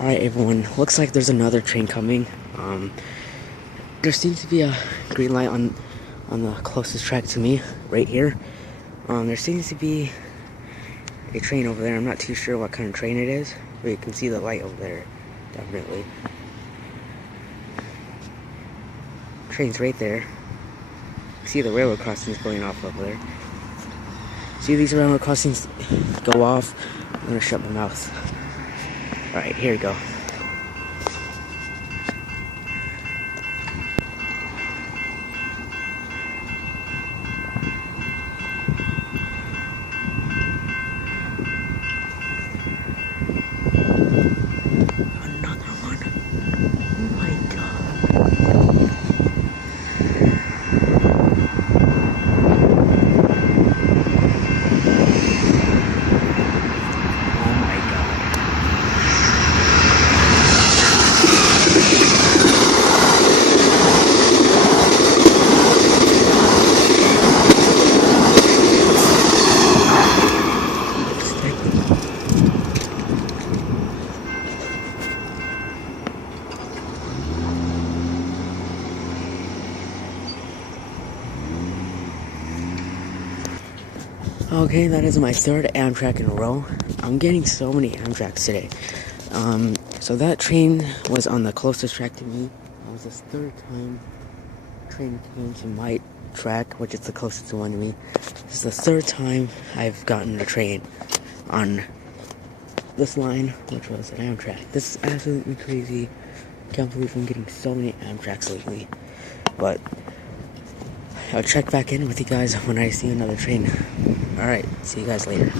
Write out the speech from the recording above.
Alright everyone, looks like there's another train coming. There seems to be a green light on the closest track to me, right here. There seems to be a train over there. I'm not too sure what kind of train it is, but you can see the light over there, definitely. Train's right there. See the railroad crossings going off over there. See these railroad crossings go off? I'm gonna shut my mouth. Alright, here we go. Another one. Oh my god. Oh my god. Okay, that is my third Amtrak in a row. I'm getting so many Amtraks today. So that train was on the closest track to me. That was the third time train came to my track, which is the closest one to me. This is the third time I've gotten a train on this line, which was an Amtrak. This is absolutely crazy. Can't believe I'm getting so many Amtraks lately. But I'll check back in with you guys when I see another train. Alright, see you guys later.